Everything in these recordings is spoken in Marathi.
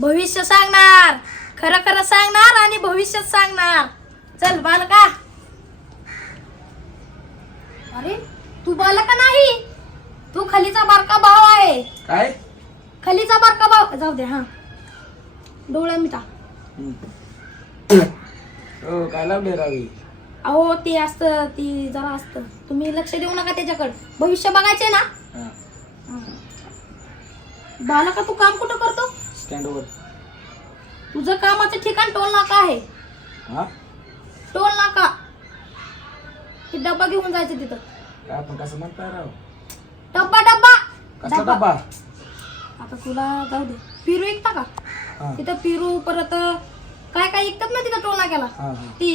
भविष्य सांगणार. खरं खरं सांगणार आणि भविष्य सांगणार. चल बालका. अरे तू बालका नाही. तू खलीचा बारका भाव आहे. काय? खलीचा बारका भाव जाऊ दे हा. डोळा मिटा. हो काय लावले रावी? अहो ते असतं ती जरा असतं. तुम्ही लक्ष देऊ नका त्याच्याकडे. भविष्य बघायचे ना? हा. बालका तू काम कुठं करतो? स्टँडवर. तुझं कामाचं ठिकाण टोल नाका आहे. हा? टोल नाका. ते डब्बा घेऊन जायचं तिथं. काय आपण कसं म्हणताय राव? डब्बा डब्बा. कसला डब्बा. आता तुला जाऊ दे. पिरू ऐकता का? हा. तिथं पिरू परत काय काय ऐकतात ना तिथं टोल नाक्याला? हा हा. ती.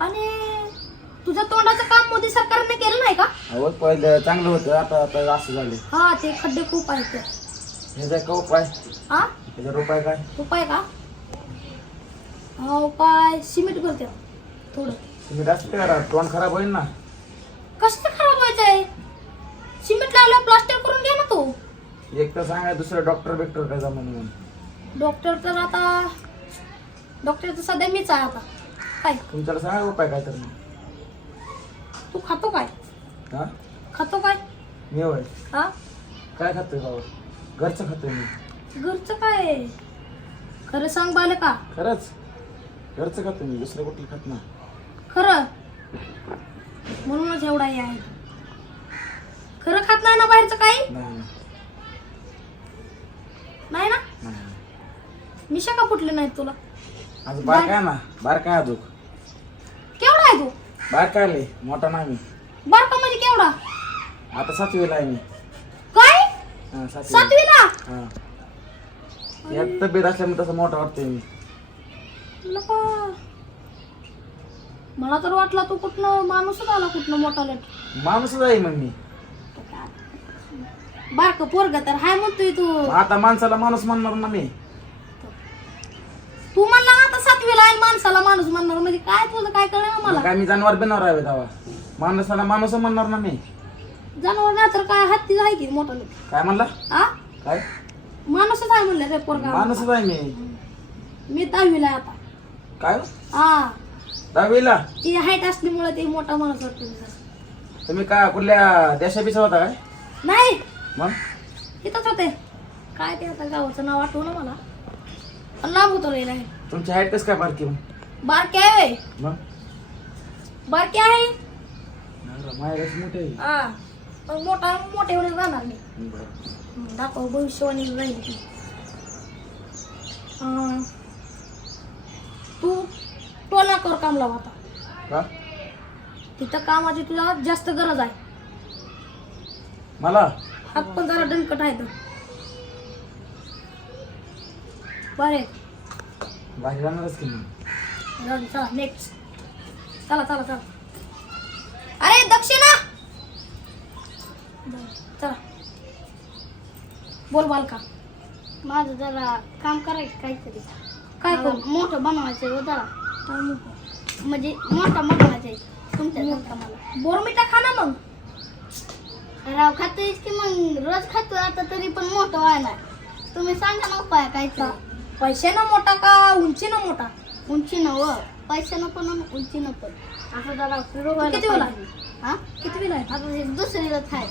आणि तुझं तोंडाचं काम मोदी सरकारने केलं नाही का? अहो पहिलं चांगलं होतं आता आता असं झाले. हा ते खड्डे खूप आहेत. ह्याचा का उपाय. हा ह्याचा रुपये काय? उपाय का? हा उपाय सिमेंट करते थोडं. तुम्ही जास्त करा तोंड खराब होईल ना. कसं खराब व्हायचंय? सिमेंट लावलं प्लास्टर करून घे ना तू. एक तर सांगा दुसरं डॉक्टर बिक्टर काय जमा म्हणून. डॉक्टर तर आता डॉक्टर तर सध्या मीच आहे आता. काय? तुमच्याला सांगा उपाय काय तर तू खातो काय? हा? खातो काय? मी होय. हा? काय खातोय बाबा घरचं खातोय मी. घरचं काय? आहे? खरं सांग बालका. खरंच. घरचं खातोय मी दुसरं कुठलं खात ना खरं? म्हणूनच एवढा हे आहे. खरं खात नाही ना बाहेरचं काही? नाही नाही. ना? नाही मिशा का फुटले नाहीत तुला? आज बार काय ना? बार काय अजून केवढा आहे तू बार काय आले मोठा नाही मी. बारका म्हणजे केवढा? आता सातवीला आहे मी. हा सातवी. सातवीला? हा. तब्येत असल्यामुळे तसं मोठा वाटतोय मी. लका. मला तर वाटला तू कुठनं माणूसच आला कुठनं मोठा लेट माणूसच आहे मग मी. बारक पोरग तर हाय म्हणतोय तू. आता माणसाला माणूस म्हणणार ना मी. तू म्हणला ना आता सातवीला आहे माणसाला माणूस म्हणणार. म्हणजे काय तुझं काय कळलं मग मला? काय मी जनावर बिनावर आहे दावा माणसाला माणूस म्हणणार ना मी. जनावर ना तर काय हत्ती आहे की मोठा काय म्हणला? आ? काय? माणूसच आहे म्हणलं रे पोरगा. माणूसच आहे मी. मी दहावीला आहे आता. काय हा? दहावीला? ती हाईट असल्यामुळे ते मोठा माणूस वाटतो. तुम्ही काय कुठल्या देशापिसा होता काय? नाही. मग? इथंच होते. काय ते आता गावाचं नाव आठवू ना मला. पण लांब होतो रे नाही तुमची हाईट कसं काय बारकी मग? बारके आहे मग? बारके आहे. माझ्या मोठे आहे. हा मोठा मोठे होऊन जाणार मी बरं. दाखव भविष्यवाणी राहील ती. अं, तू टोलाकर काम लाव आता का? तिथं कामाची तुला जास्त गरज आहे. मला? हात पण जरा दणकट आहे तर बरे बाहेर जाणारच की चला नेक्स्ट चला चला चला. अरे दक्षिणा! चला. बोल बाल का माझं जरा काम करायचं काहीतरी. काय करू? मोठं बनवायचं हो जरा. काय. म्हणजे मोठा बनवायचं आहे. तुमच्या सारखा मला. बोरमिटा खा ना मग. राव खातोयच की मग? रोज खातो आता तरी पण मोठं व्हायला. तुम्ही सांगा ना उपाय काहीतरी. पैशानं मोठा का उंचीनं मोठा उंची न व पैशानं पण आणि उंची न पण. असं जरा फिरू व्हायला किती वेळा? पाहिजे. हा? किती वेळ आहे आता हे दुसरीलाच आहे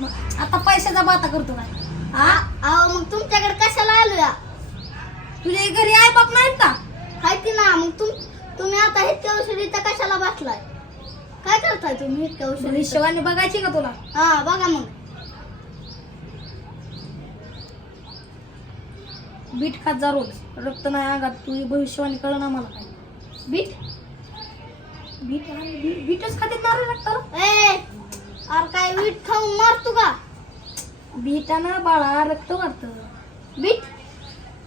मग आता पैशाचा बाता करतो काय हा? अहो मग तुमच्याकडे कशाला आलो या? तुझ्या घरी आई बाप नाहीत का? माहिती ना मग तुम तुम्ही आता इतक्या औषधीचा कशाला बसलाय? काय करताय तुम्ही इतक्या औषधी भविष्यवाणी बघायची का तुला? हा बघा मग. बीट खात जा रोज. रक्त नाही अंगात तुझी भविष्यवाणी कळ ना मला काय बीट? बीट बीटच खाते ना रे रक्ताला ए अरे काय वीट खाऊन मारतो का? बीटानं बाळा रक्त वाढत. बीट?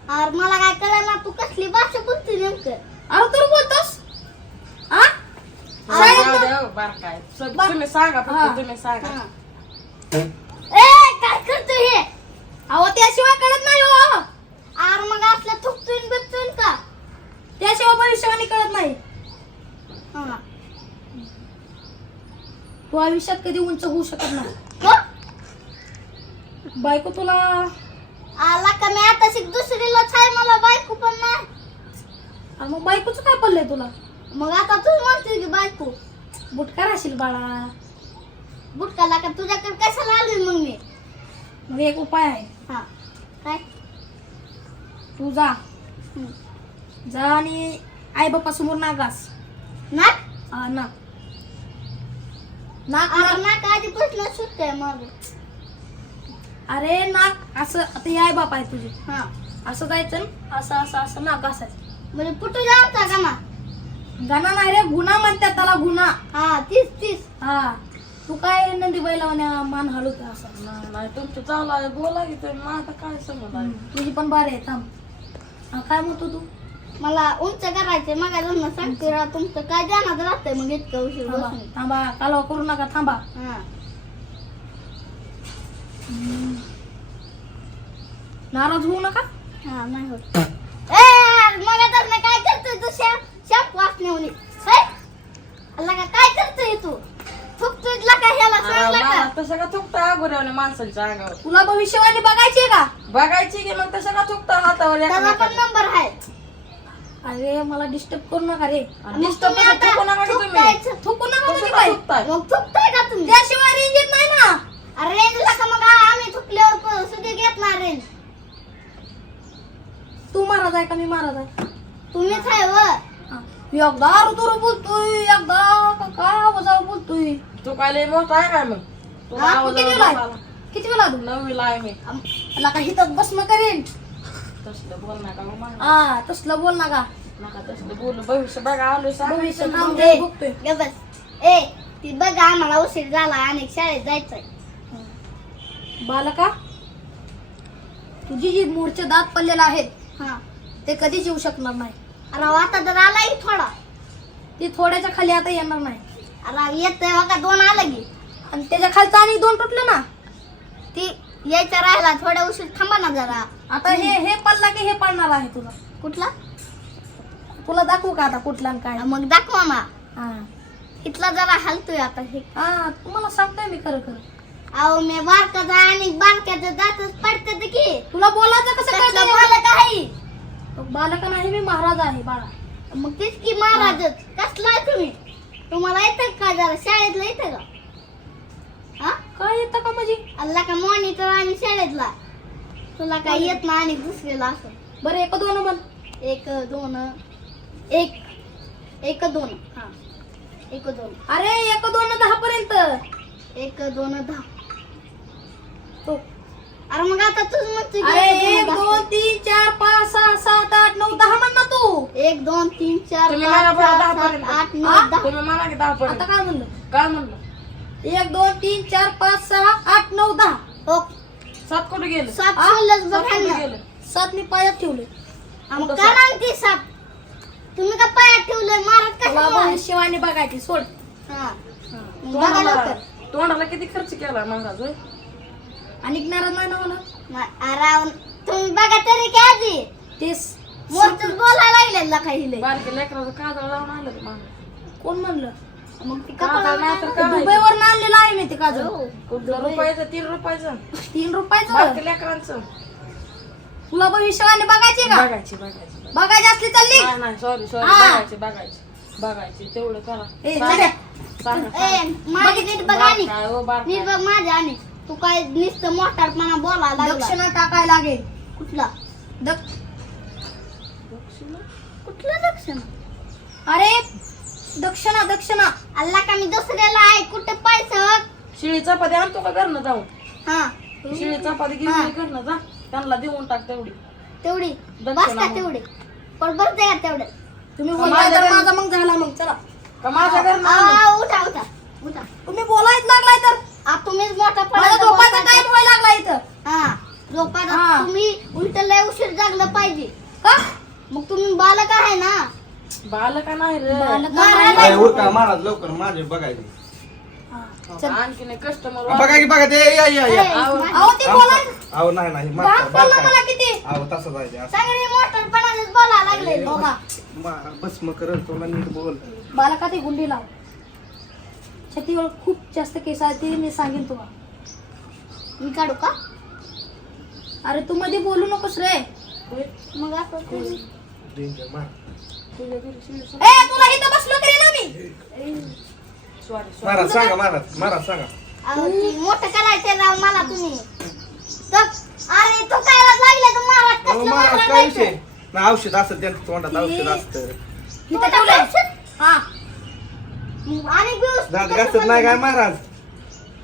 अरे मला काय कळलं ना तू कसली भाषा बोलते नेमकं? अरे तू बोलतोस. हा शाळेत तुम्ही सांगा हा. फक्त तुम्ही सांगा. हा. ए काय करतो हे? अहो त्याशिवाय कळत नाही हो. अरे मग असलं थुकतोय बिकतोय का? त्याशिवाय भविष्यवाणी कळत नाही. हा. तू आयुष्यात कधी उंच होऊ शकत नाही? बायको तुला. आला का मी आता शिक दुसरीलाच आहे मला बायको पण नाही. मग बायकोचं काय पडलंय तुला? मग आता तू म्हणते की बायको. बुटका राहशील बाळा. बुटकाला का तुझ्याकडे कशाला आली मग मी? मग एक उपाय आहे. हा. काय? तू जा. जा आणि आई बाप्पा समोर नागास. ना हा ना नाक अरे ना का आधी प्रश्न सुटतोय मग. अरे नाक. असं आता हे आई बाप आहे तुझे. हा. असं जायचं न, असं असं असं नाक असायचं म्हणजे पुटू जामचा का ना गाणा नाही रे गुन्हा म्हणतात त्याला गुन्हा हा तीस तीस. हा. तू काय नंदी बैला मान हलवते असं. नाही नाही तुमचं चालू आहे. बोला की तुम्ही माझं काय समज आहे? तुझी पण बारी आहे थांब. हा, काय म्हणतो तू? मला उंच करायचे मग जन्म सांगते राव, तुमचं काय ध्यानात राहतंय मग इतकं उशीर थांबा बसून. थांबा कालवा करू नका थांबा. हा. नाराज होऊ नका. हा नाही होत. ए यार, मग आता ना काय करतोय तू? शॅम्प शॅम्प वाचण्यावली अल्ला का? काय करतोय तू? थुकतोय तुला काय ह्याला? सांगला का. तसं का थुकता अगोऱ्याने माणसांच्या अंगावर. तुला भविष्यवाणी बघायची का? बघायची की मग तसं का थुकता हातावर पण? नंबर आहे. अरे मला डिस्टर्ब करू नका रे. थुकू नका की तुम्ही. थुकतायचं. थुकू नका तसं का काय? थुकताय? मग थुकताय का तुम्ही? त्याशिवाय रेंज येत नाही ना. अरे रेंजला का मग आम्ही थुकल्यावर घेत ना रेंज तू महाराज आहे का मी महाराज आहे? तुम्हीच आहे व. एकदा ऋतुर बोलतोय एकदा का काय आवाजावर बोलतोय? तू काय लय मोठा आहे काय मग? तू हा, किती वेळा आहे? किती वेळा नववीला आहे मी. मला का हिथं बसणं करेन? तसलं बोल नका हो माझं. हा तसलं बोल नका. नका तसलं बोलू. भविष्य बघा आलो भविष्य सांगायचं थांब मग. दे, बघतोय गे बस. ए ती बघा आम्हाला उशीर झाला. आणि शाळेत जायचंय. बालका तुझी जी मूळचे दात पडलेले आहेत. हा. ते कधीच येऊ शकणार नाही. अरे आता तर आलाय थोडा. ती थोड्याच्या खाली आता येणार नाही. अरे येतंय बघा दोन आलं की. आणि त्याच्या खालचं आणि दोन तुटलं ना. ती यायचं राहिला थोड्या उशीर थांबा ना जरा. आता हे हे पडला की हे पडणार आहे तुला. कुठला? तुला दाखवू का आता कुठला आणि काय? मग दाखवा ना हा. इथला जरा हलतोय आता हे. हा तुम्हाला सांगतोय मी खरं खरं. अहो मी बारकाचा आणि बारक्याचं दातच पडतात की. तुला बोलायचं कसं कळतं बालक आहे? बालक नाही मी महाराज आहे बाळा. मग तेच की महाराजच. कसला आहे तुम्ही? तुम्हाला येतं का जरा? शाळेतलं येतं का? काय येतं का म्हणजे अल्ला का मॉनिटर आणि शाळेतला. तुला काय येत ना आणि दुसरीला असं. बरं एक दोन म्हण. एक दोन. एक. एक दोन. हा. एक दोन. अरे एक दोन दहा पर्यंत. एक दोन दहा. तो अरे मग आता तूच म्हणते की अरे एक एक दहा. दोन तीन चार पाच सहा सात आठ नऊ दहा म्हण ना तू. एक दोन तीन चार तुम्ही पाच मला बरं सहा दहा सात पर्यंत. आठ हा? नऊ दहा. तुम्ही म्हणा की दहा आता काय म्हणलं? काय म्हणलं? एक दोन तीन चार पाच सहा आठ नऊ दहा. सात कुठे गेलं? सात हा? सोडलंच सात बघा कुठे ना. गेलं? सात मी पायात ठेवले. मग सात? तुम्ही का पायात ठेवलंय? मारत तुला कशाला भविष्यवाणी बघायची सोड. हा. बघा तोंडाला किती खर्च केला महाराज होय? आणि निघणार नाही ना होणार. मा- अरे तुम्ही बघा तरी काय आधी. तेच. मोठच बोलायला लागलेला काही लय. बारक्या लेकराचं काजळ लावून आलं ते महाराज कोण म्हणलं? मग ती नाही तर दुबईवर आणलेलं आहे मी ते काजळ. हो. कुठलं रुपयाचं तीन रुपयाचं. तीन रुपयाचं? बारक्या लेकरांचं. तुला भविष्यवाणी बघायची का? बघायची बघायची बघायची. असली चालली नाही नाही सॉरी सॉरी हा. बघायची बघायची बघायची तेवढं करा. ए, सांगा. चला. सांगा, ए, सांगा. माझी नीट बघ आणि. बारकाय, ओ बारकाय. नीट बघ माझ्या आणि. तू काय नुसतं मोठारपणा बोलायला लागला. दक्षिणा टाकायला लागेल. कुठला? दक कुठला दक्षिण? अरे दक्षिणा दक्षिणा. अल्ला का मी दुसऱ्याला आहे कुठे पैसा? शिळी चपाती आणतो का घरनं जाऊन? हा. शिळी चपाती घेऊन घरनं जा. त्यांना देऊन टाक तेवढी. तेवढी. बस का. तेवढे? पण बस का तेवढे. तुम्ही तर माझा मग झाला मग चला. का माझ्या घरनं आणू? आ, उठा उठा उठा. तुम्ही बोलायच लागलाय तर. आ, तुम्हीच मोठा माझा झोपायचा. टाइम व्हायला लागला इथं. हा झोपायचा हा. तुम्ही उलट लय उशीर जागलं पाहिजे. का? मग तुम्ही बालक आहे ना? बालका नाही रे. काय उरका महाराज लवकर माझे बघायचे. हा. चल. आणखीन कस्टमर बघा की बघा ते या या या. ए, आव- मा- अहो ते बोलायचं अहो नाही नाही भाग मागचा- पडला बारका. मला किती? अहो तसं जायचे असं. सगळे मोठरपणानेच बोलायला लागले का मा- बस मग करल तुला नीट बोल. बालका ती गुंडी लाव. छातीवर खूप जास्त केस आहेत ते मी सांगेन तुला मी काढू का? अरे तू मध्ये बोलू नकोस रे? मग असं डेंजर मार. ए तुला इथं बसलो तरी ना मी. सॉरी सॉरी महाराज सांगा महाराज महाराज सांगा. अहो, ती मोठं करायचं राव मला तुम्ही. तर अरे तू काय लागले तर महाराज अहो, कसलं काय औषध असतं त्यांच्या तोंडात औषध असतं. इथं ठेवलंय हा. आणि बिऊस दात घासत नाही काय महाराज?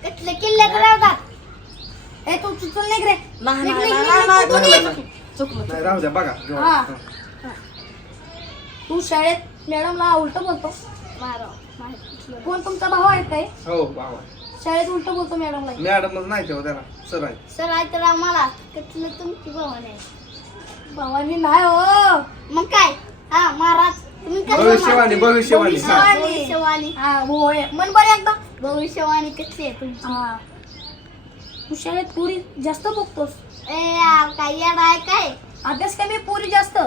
कसले किल्ल्यात राहतात ए तू चल निघ रे. नाही निघ, नाही निघ, नाही निघ, नाही, निघ, नाही, निघ. चुकलं, चुकलं नाही राहू द्या बघा. हा. तू शाळेत मॅडमला उलट बोलतो. कोण तुमचा भाऊ आहे काय? हो बाबा शाळेत उलट बोलतो मॅडमला मॅडमच नाही तेव्हा त्याला. सर आहे. सर आहे तर मला कसलं तुमची भावना आहे. भावानी नाही हो. मग काय? हा महाराज तुम्ही कसं भविष्यवाणी? भविष्यवाणी हा. भविष्यवाणी. भविष्यवाणी. हा होय मन बरं एकदा. भविष्यवाणी कशी आहे तुमची? हा. तू शाळेत पुरी जास्त बघतोस. ए यार काय येडा आहे काय? अभ्यास कमी पुरी जास्त.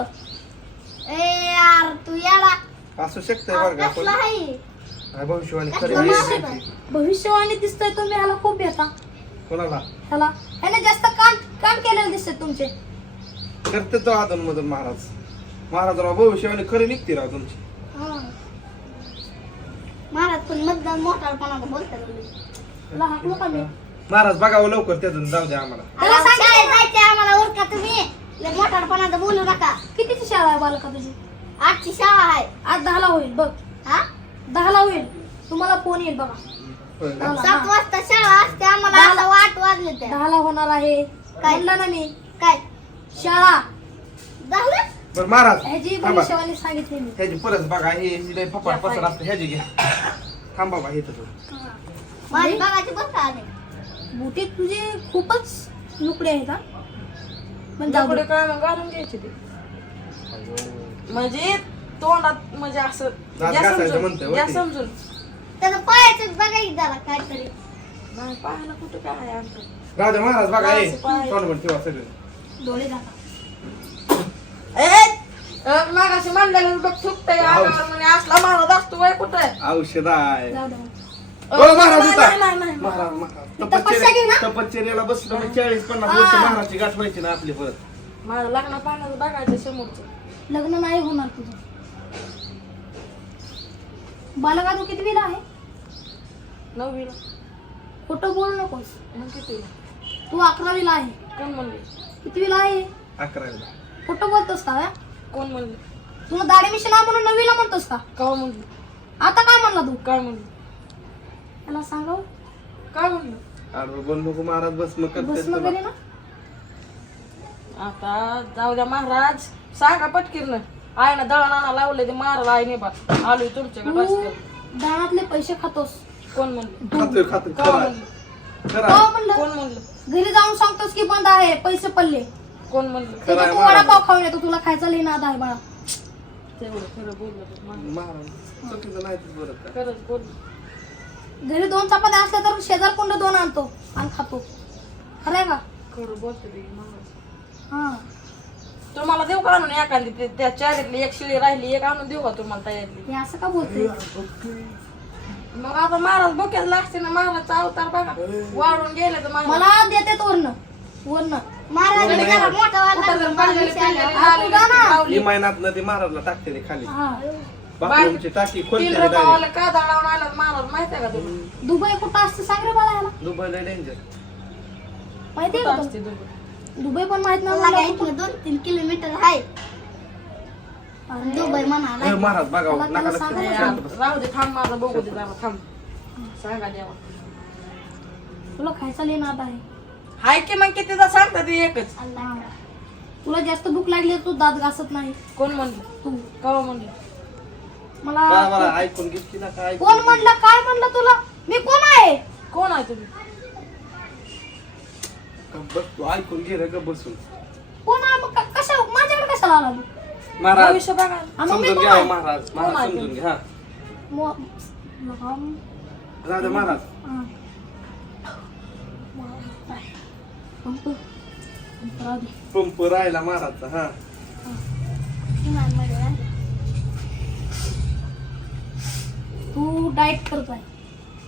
ए यार तू येडा असू शकतंय बरं का कसला पण आहे? नाही, भविष्यवाणी खरी कसलं. भविष्यवाणी दिसतोय तुम्ही ह्याला खूप भेटा. कोणाला? ह्याला. ह्याने जास्त काम काम केलेलं दिसतंय तुमचे. करते तो अधून मधून महाराज. महाराज राव भविष्यवाणी खरी निघते राव तुमची हा. महाराज पण मतदान मोठापणा बोलतात तुम्ही. तुला हाकलो का मी महाराज बघावं लवकर त्यातून जाऊ द्या आम्हाला. त्याला अहो, सांगितलं शाळेत जायचंय आम्हाला ओळखा तुम्ही. मोठापणाचं बोलू नका. कितीची शाळा आहे बालका तुझी? आजची शाळा आहे. आज दहाला होईल बघ. हा? दहाला होईल. तुम्हाला फोन येईल बघा? दहाला, सात हा. वाजता शाळा असते आम्हाला दहाला. आता वाट वाजले त्या दहाला होणार आहे. काय? म्हणलं ना मी. काय? शाळा. झालं बरं महाराज ह्याची थांबा. भविष्यवाणी सांगितली मी. ह्याची परत बघा हे हे लय फपाट पसर असतं ह्याची घ्या. थांबा बा हे तर माझी बघायची बस का आले बुटीत तुझे खूपच लुकडे आहेत हा. पण जाऊ पुढे दे. काय मग घालून घ्यायची ते. म्हणजे तोंडात म्हणजे असं दात घ्या घासायचं समजून घ्या होती. समजून. पायाचं बघायचं जरा काहीतरी. नाही पाहायला कुठं काय आहे आमचं? द्या महाराज बघा असं पाहायचं. तोंड पण ठेवा सगळे. डोळे दाखवा ए मागाशी बघ थुकतंय अंगावर म्हणे असला महाराज असतो वय कुठं? औषध आहे. जाऊ दे महाराज नाही, होता नाही, नाही, नाही. महाराज महाराज. तपस्या घे ना. तपश्चर्या तपश्चर्याला बसलो मी चाळीस पन्नास वर्ष हा. महाराजची गाठ व्हायची ना आपली परत. माझं लग्न पाहण्याचं बघायचं समोरचं. लग्न नाही होणार तुझं. बालका तू कितवीला आहे? नववीला. खोटं बोलू नकोस. मग किती? तू अकरावीला आहे. कोण म्हणले? कितवीला आहे? अकरावीला. खोटं बोलतोस का? कोण म्हणले? तुला दाढी मिशन आहे म्हणून नववीला म्हणतोस का? का म्हणले? आता काय म्हणला तू? काय म्हणले? त्याला सांगाव काय म्हणलं अरे बोल नको महाराज बस मग करते भस्म तुला. ना? आता जाऊ द्या महाराज सांगा पटकीर आहे ना दळण आणा लावले ते मारायला आहे नाही बा. आलोय तुमच्याकडे तू रस्त्यावर. दानातले पैसे खातोस. कोण म्हणले? खातोय खातोय. का खरं आहे. म्हणलं? खरं हो आहे. म्हणलं? कोण म्हणलं? घरी जाऊन सांगतोस की बंद आहे पैसे पडले. कोण म्हणलं? खरं त्याच्यात आहे तू महाराज. वडापाव खाऊन येतो तुला खायचा लई नाद आहे बाळा. तेवढं खरं बोललं महाराज. चुकीचं नाही ते बरं का? खरंच बोललं. घरी दोन चपात्या असल्या तर शेजार कोंड दोन आणतो आणि खातो. खरं आहे का? खरं बोलते हा. तुम्हाला देऊ का आणून एखादी? ते- त्या चारीतली एक शिळी राहिली एक आणून देऊ का तुम्हाला तयारली हे असं का बोलतोय मग आता महाराज बोक्यात लागते ना महाराजचा अवतार बघा. वाढून गेले तर महाराज मला देते वरनं वरनं महाराज मोठा कुठं जर पडलेले लावलेले तुझा ना. ते महाराजला टाकते ते खाली. हा. बाथरूमची टाकी खोलते तीन ते direct. रुपयावाले का दळावून आला महाराज माहिती आहे का तुला? दुबई कुठं असते? सांग रे मला याला दुबईला डेंजर माहिती आहे का असते? दुबई? दुबई पण माहीत नाही मला मला. इथनं दोन तीन किलोमीटर आहे. अरे, दुबई म्हणाला. ए, महाराज बघा त्याला- नका त्याला लक्ष सांगा देऊ. ना. शांत बस. राहू दे थांब माझं बघू दे जरा थांब. सांगा देवा तुला खायचा लई नाद आहे. हाय की मग कितीदा सांगता ते एकच? हा. तुला जास्त भूक लागली तर तू दात घासत नाही. कोण म्हणलं? तू. कवा म्हणलं? मला मला मला ऐकून घेतली ना काय कोण म्हणलं काय म्हणलं तुला? मी कोण आहे? कोण आहे तुम्ही? बस तू ऐकून घे रे बसून. कोण आहे? मग क- कशा माझ्याकडे कशाला आला महाराज भविष्य बघा. हा, मग मी समजून कोण घ्या आहे? महाराज कोण आहे महाराज समजून घ्या हा. मो- लहान- राहू दे महाराज. हा. पंप. पंप राहू दे. पंप राहिला महाराजचा हा. विमानमध्ये आहे. तू डाएट करतोय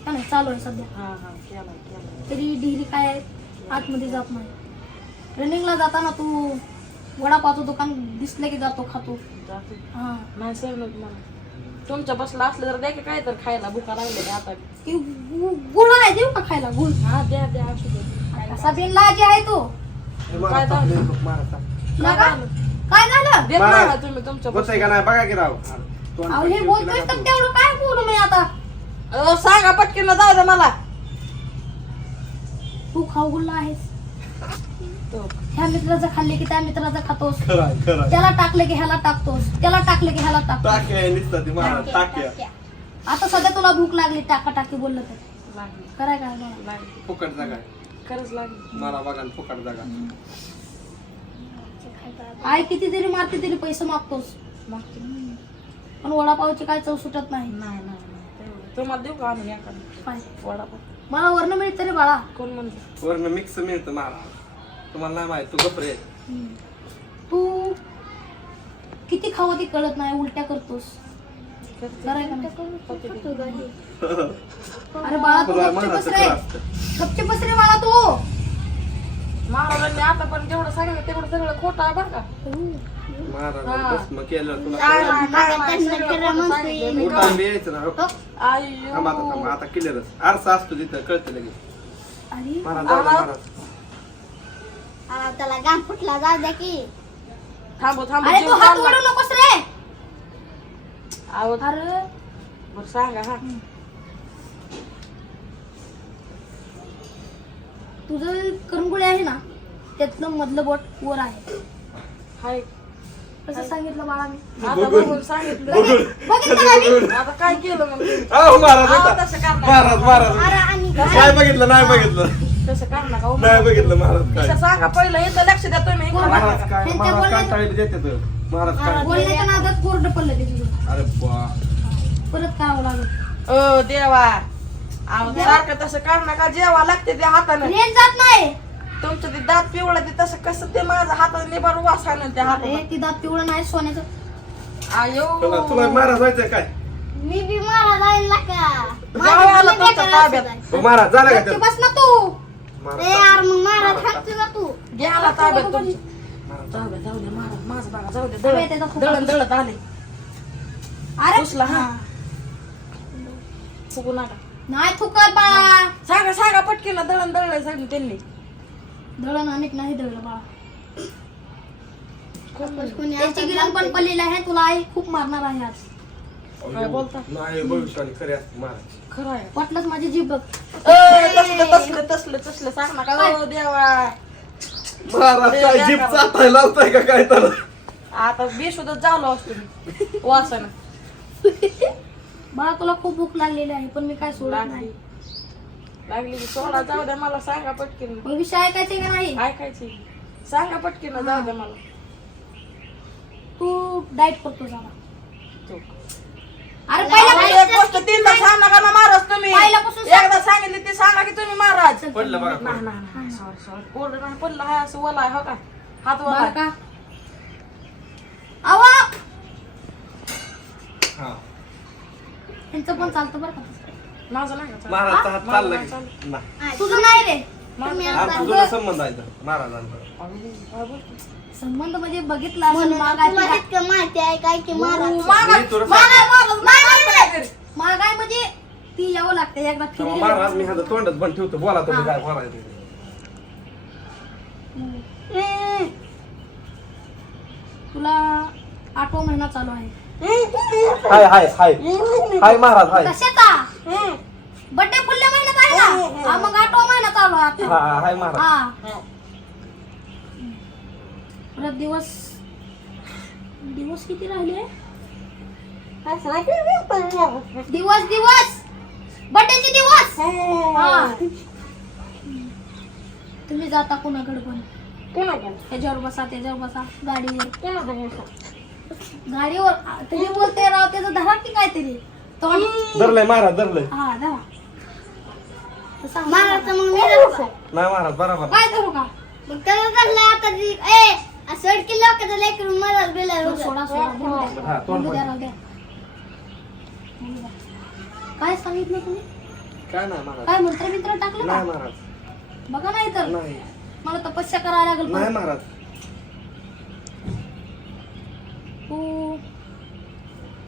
का नाही चालू आहे सध्या. हा हा केलाय तरी डिग्री काय आहे? आतमध्ये जात नाही. रनिंगला जाताना तू वडापावचं दुकान दिसलं की जातो खातो. जाते. हा. नाही मला तुमच्या बसला असलं तर द्या की काय तर खायला भुका लागले ते आता. ती गु- गुळ आहे देऊ का खायला? गुळ हा द्या द्या असू दे बिन लाजी आहे तो. हे काय महाराज लगा? काय झालं? देत महाराज. ना तुम्ही तुमच्या बस आहे का नाही? बघा की राव. अहो हे बोलतोय तर तेवढं काय बोलू मी आता? अहो, सांगा पटकन जाऊ द्या मला. तू खाऊ गुल्ला आहेस. तो. ह्या मित्राचं खाल्ले की त्या मित्राचं खातोस. तू? खरं आहे, खरं आहे. त्याला टाकले की ह्याला टाकतोस. त्याला टाकले की ह्याला टाकतोस. टाक्या आहे नुसतं ती महाराज टाक्या आता सध्या तुला भूक लागली टाका टाकी बोललं तर. लागली. कराय काय मला लागली. फुकट जागा. आहे. खरंच लागली. मला बघा ना, फुकट जागा. आई किती तरी मारते तरी पैसे मागतोस. मागची पण वडापावची काय चव सुटत नाही. नाही नाही नाही. तेवढं. तुम्हाला देऊ का आम्ही एखादं काय वडापाव. मला वर्ण मिळतं रे बाळा. कोण म्हणते? वरनं मिक्स मिळतं महाराज तुम्हाला नाही माहीत तू गपरे तू किती खावं ती कळत नाही उलट्या करतोस. कराय का नाही? अरे बाळा तू तुला गपचे महाराज बस रे. असतं. गपचे बस रे बाळा तू. महाराजांनी आता पण जेवढं सांगितलं तेवढं सगळं खोटं आहे बरं का. महाराज मग केलं तुला. मोठा आंबे यायचं ना हो. थांबा आता थांबा आरसा असतो तिथं कळतं लगेच. अरे. महाराज जाऊ द्या, आहा. महाराज. आ, त्याला गाम फुटला जाऊ द्या की. अरे जीव हात चालला. ओढू नकोस रे. आहो, अरे बरं सांगा हा. तुझं करंगुळे आहे ना त्यातलं मधलं बोट वर आहे. हाय. कसं सांगितलं बाळा मी? आता बघून. सांगितलं. बघितलं का मी? आता काय केलं मग? तुम्ही? अहो, महाराज आहो, होता. तसं करणार. महाराज महाराज. अरे आणि नाही बघितलं नाही बघितलं. तसं कर नका हो. नाही बघितलं महाराज काय? तसं सांगा पहिलं इथं लक्ष द्या तुम्ही. इकडं बघा. महाराज काय? त्यांच्या महाराज बोलण्यात- कंटाळी देते तर. महाराज काय? बोलण्याच्या नादात कोरडं पडलं ते तुझं अरे बा. परत करावं लागलं? ओ देवा. अहो, सारखं तसं कर नका जेवा लागते ते हातानं. रेंज जात नाही. तुमचं ते दात पिवळं ते तसं कसं ते माझं हातात निबार वास आहे ना त्या हातात ती दात पिवळं नाही सोन्याचं. आयो. तुला तुला महाराज व्हायचंय काय? मी बी महाराज आहे ना का तुमच्या ताब्यात. हो, महाराज झालं का? बस ना तू. महाराज ए यार मग महाराज सांगतो ना तू. घ्याला ताब्यात तुमची. जाऊ दे जाऊ दे महाराज माझं बघा जाऊ दे त्याचा दळण दळत आले. अरे उचला, हा. फुगू नका. नाही थुकर बाळा. सांगा सांगा पटकीला दळण दळलंय सांगितलं त्यांनी. दळण अनेक नाही दळलं बाळा. पण पडलेली आहे तुला आई खूप मारणार आहे आज. काय बोलता? नाही भविष्यवाणी खरे असते महाराज खरं आहे. वाटलंच माझी जीभ बघ. अय, तसलं तसलं तसलं तसलं. सांग नका ओ देवा? महाराज काय जीप चाटायला लावताय का काय तर? आता बेशुद्धच झालो असतो मी. वासानं. बाळा तुला खूप भूक लागलेली आहे पण मी काय सोडत नाही. लागली की सोडा जाऊ द्या मला सांगा पटकीन. भविष्य ऐकायचे का नाही? ऐकायची. सांगा पटकीन जाऊ द्या मला. तू डाएट करतो जरा. तो. अरे मला पहिल्या एक गोष्ट तीनदा सांग ना महाराज तुम्ही? पहिल्यापासून सांग. एकदा सांगितली ती सांगा की तुम्ही महाराज पडलं बघा नाही नाही नाही सॉरी सॉरी कोरडं नाही पडलं आहे असं ओला आहे हो का? हात ओला आहे. का? आवा हा. यांचं पण चालतं बरं का माझं नाही का चालत? महाराजचा हात माझं चालला नाही की चालत. नाही तुझं नाही रे. माझं आता तुझा संबंध आहे महाराजांचा. अगदी, काय बोलते? संबंध म्हणजे बघितला असेल तुला मागाय इतकं माहिती आहे काय की महाराज मी तुला मागाय सांगतो. मागाय मागाय म्हणजे ती यावं लागते एकदा तेव्हा फिरली महाराज मी ह्याचं तोंडच बंद ठेवतो. बोला तुम्ही काय बोलायचं तुला आठवा महिना चालू आहे. हाय हाय हाय. हाय महाराज हाय. कशाचा? बड्डे पुढल्या महिन्यात आहे ना? हा मग आठवा महिना चालू आहे आता. हा हाय महाराज. हा. परत दिवस. दिवस किती राहिले? दिवस दिवस. बड्डेचे दिवस. हा. तुम्ही जाता कोणाकडे पण? त्याच्यावर बसा त्याच्यावर बसा. गाडीवर? गाडीवर. आ, तुम्ही बोलते राव त्याचं धरा की काहीतरी? तोंड. धरलंय महाराज धरलंय. हा धरा. तसा महाराज मग मी धरू का? नाही महाराज बरोबर. काय धरू का मग त्याला धरलं आता ती ए असं अडकी लोकांचं लेकरून महाराज बेला बरं, सोडा सोडा बोलू द्या. हा तोंड बोलू द्या, बंद. राहू द्या. बोलू द्या. काय सांगितलं तुम्ही? काय नाही महाराज काय मंत्र मित्र टाकलं नाही का महाराज बघा नाही तर नाही. मला तपस्या करायला लागेल नाही. महाराज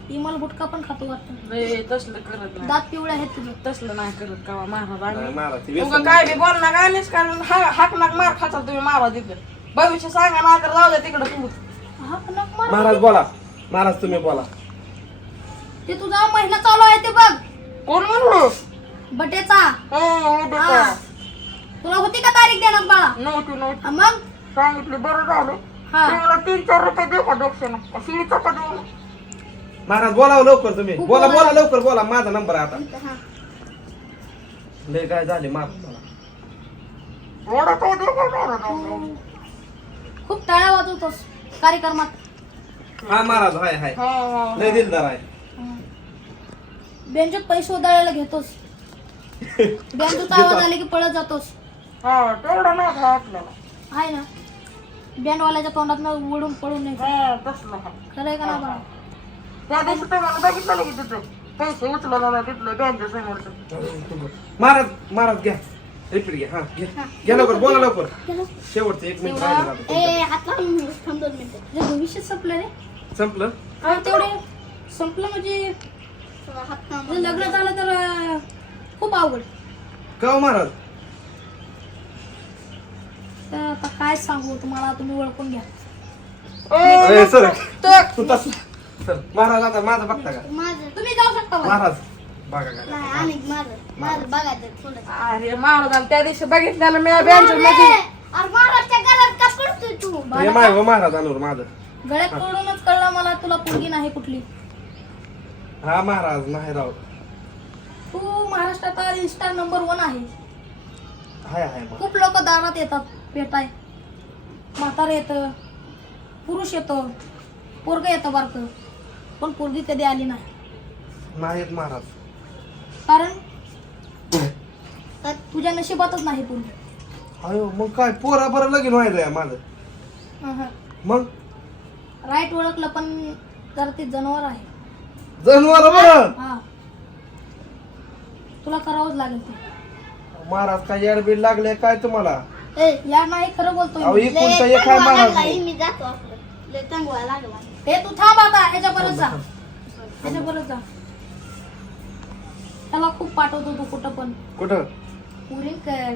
तू इमल गुटखा पण खातो वाटतं. रे तसलं करत नाही. दात पिवळे आहेत तुझे. तसलं नाही करत का महाराज आम्ही. ते उगा काय बी बोलणार काय नाही कारण हा- हाक नाक मार खाचाल तुम्ही महाराज तिथं भविष्य सांगा ना तर जाऊ द्या तिकडं तू. हा पण नको मारू. महाराज बोला. महाराज तुम्ही बोला. ते तुझा महिना चालू आहे ते बघ. कोण म्हणलो? बटेचा. हो उद्या हा. तुला होती का तारीख देणार बाळा? नव्हती नव्हती. हा, मग? सांगितलं बरं झालं. हा. तुम्हाला तीन चार रुपये देऊ का डोक्षानं शिळीचा का देऊ महाराज बोला लवकर तुम्ही. खूप बोला बोला. बोला. लवकर बोला. माझा नंबर आहे आता. हा. लय काय झाले महाराज खूप टाळ्या वाजवतोस कार्यक्रमात. हा महाराज हाय हाय. हा, हा, लय दिलदार आहे. बेंजोत पैसे उधळायला घेतोस. बेंजोचा आवाज आले की पळत जातोस. हा तेवढा नाही खाय आपल्याला आहे ना. बँडवाल्याच्या तोंडात उडून पळून नाही हा तसलं हा. खरंय का ना बाळा? त्या दिवशी तुम्हाला बघितलं की तिथं? पैसे उचलला ना तिथलं बँकेच्या समोरचं. महाराज महाराज घ्या. रिपीट घ्या. हा घ्या. घ्या लवकर बोला लवकर. शेवटचं एक मिनिट तेवढा- राहिलं आता. ए हात लावून थांब दोन मिनिटं. तुझं भविष्य संपलं रे. संपलं? हा, तेवढे संपलं म्हणजे हात लग्न झालं तर अं, खूप अवघड. का हो महाराज? तर आता काय सांगू तुम्हाला तुम्ही ओळखून घ्या. अरे, सर. तू तसं सर महाराज आता माझं बघता का? माझं. तुम्ही जाऊ शकता. महाराज बघा काय नाही आणि माझं माझं बघायचं थोडं अरे महाराज त्या दिवशी बघितलं मी बँकेच्या मध्ये अरे महाराजच्या घरात का पडतोय तू? हे माय हो महाराज आणूर माझं. गळ्यात पडूनच कळलं मला तुला पोरगी नाही कुठली. हा महाराज नाही राव. तू महाराष्ट्रात इन्स्टा नंबर वन आहे. हाय हाय महाराज. खूप लोक दारात येतात भेटाय. म्हातारं येतं पुरुष येतो पोरग येतं बारक. पण पोरगी कधी आली नाही? नाहीत महाराज. कारण? तर तुझ्या नशिबातच नाही पोरगी. अयो मग काय? पोरा बरं लगीन व्हायचंय माझं. मग? राईट ओळखलं पण जर ते जनावर आहे. जनावर बरं? हा. तुला करावंच लागेल ते. महाराज काय येडबीड लागले काय तुम्हाला? ए या नाही खरं बोलतोय अहो मी. एक कोणता एक आहे टंगवा महाराज मी जातो आपलं. लय टंगवा लागला. हे तू थांब आता ह्याच्या परत जा ह्याच्या परत जा. त्याला खूप पाठवतो तू कुठं पण. कुठं? पुरी कर.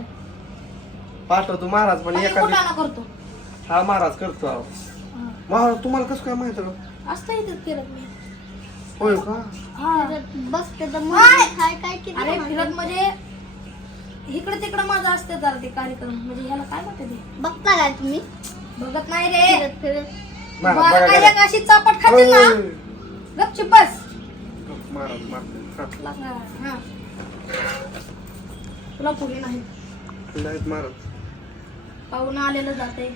पाठवतो महाराज पण आणि करतो? हा महाराज करतो. हा. महाराज तुम्हाला कसं काय माहीत का? असतं इथे फिरत मी होय का? हा. बस त्याचं काय? मन काय काय किती अरे? फिरत म्हणजे इकडे तिकडे माझं असते जरा ते कार्यक्रम. म्हणजे ह्याला काय म्हणते ते? बघता काय तुम्ही? बघत नाही रे. फिरत फिरत. महाराज मला बघा काय. एक अशी चापट खाते ना होय. गपची बस महाराज. हा. हा. तुला पुढे नाही महाराज पाहुणं आलेलं जाते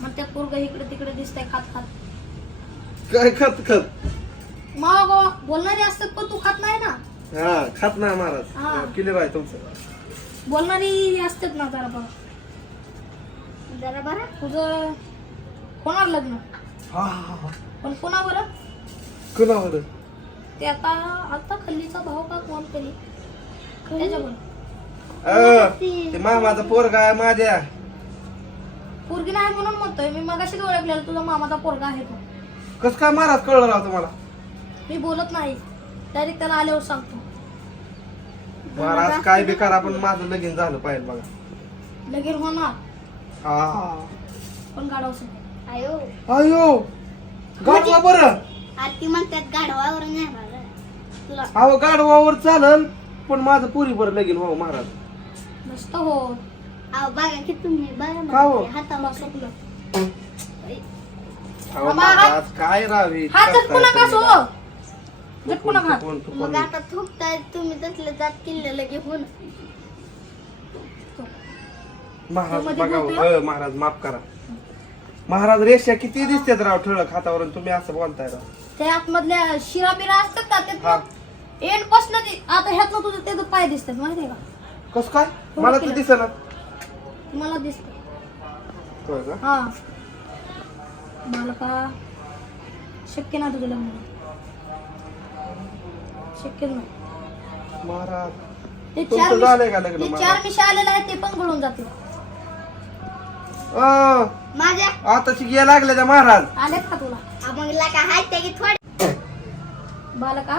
मग त्या पोरग इकडे तिकडे दिसतंय खात खात काय खत खत मग बोलणारे असतात पण तू खात नाही ना हा खात नाही महाराज हा. क्लिअर आहे तुमचं बोलणारी असतात ना जरा बघ जरा बरं तुझं कोणावर लग्न? हा हा हा. पण कोणा बरं कुणावर? ते आता आता खल्लीचा भाव का कोण केली त्याच्यावर अ, ते मामाचा पोरगा आहे माझ्या. पोरगी नाही म्हणून म्हणतोय मी मगाशीच ओळखलेलं तुझा मामाचा पोरगा आहे तो. कस काय महाराज कळलं राव तुम्हाला? मी बोलत नाही. डायरेक्ट त्याला आल्यावर सांगतो. महाराज काय बेकार आपण माझं लगीन झालं पाहिजे बघा. लगेच होणार? हा. पण गाडवस आयो. अयो गाडवा बरं. आरती म्हणतात गाढवावर. तुला अहो गाडवावर चालल पण माझं पुरी बरं लगीन हो महाराज. नसतं हो. बघा की तुम्ही बघा हो? अहो मामा, महाराज काय रावी? हात झटकू नका सो झटकू नका. मग आता थुकताय तुम्ही तसले जात महाराजमध्ये बघा बोलतोय? हो, अ, महाराज माफ करा. महाराज रेषा किती दिसतात राव ठळक हातावरून तुम्ही असं बोलताय राव. त्या आतमधल्या शिरा बिरा असतात का हा. ते एंड पासन आता ह्यातलं तुझं ते पाय दिसतात माहितीये का? कस काय? मला तर दिसेना मला दिसत. होय का? हा. मला का शक्य नाही तुझं लग्न. शक्य नाही. महाराज ते तुमचं चार झालंय का मिश- लग्न ते महाराज? चार मिशा आलेले आहेत ते पण गळून जातील. अ, माझ्या? आताची गे लागल्या त्या महाराज. आलेत का तुला? हा, मग लका हाय त्या की थोडे. बालका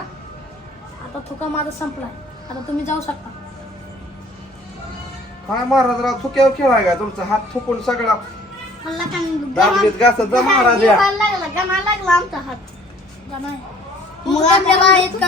आता थुका माझा संपलाय. आता तुम्ही जाऊ शकता. काय महाराज राव थुक्यावर खेळ आहे का तुमचा? हात थुकून सगळा. मला का दाबलीत घासत जा महाराज या. लागला गणा लागला आमचा हात. का नाही मग त्याला आम्हाला इतका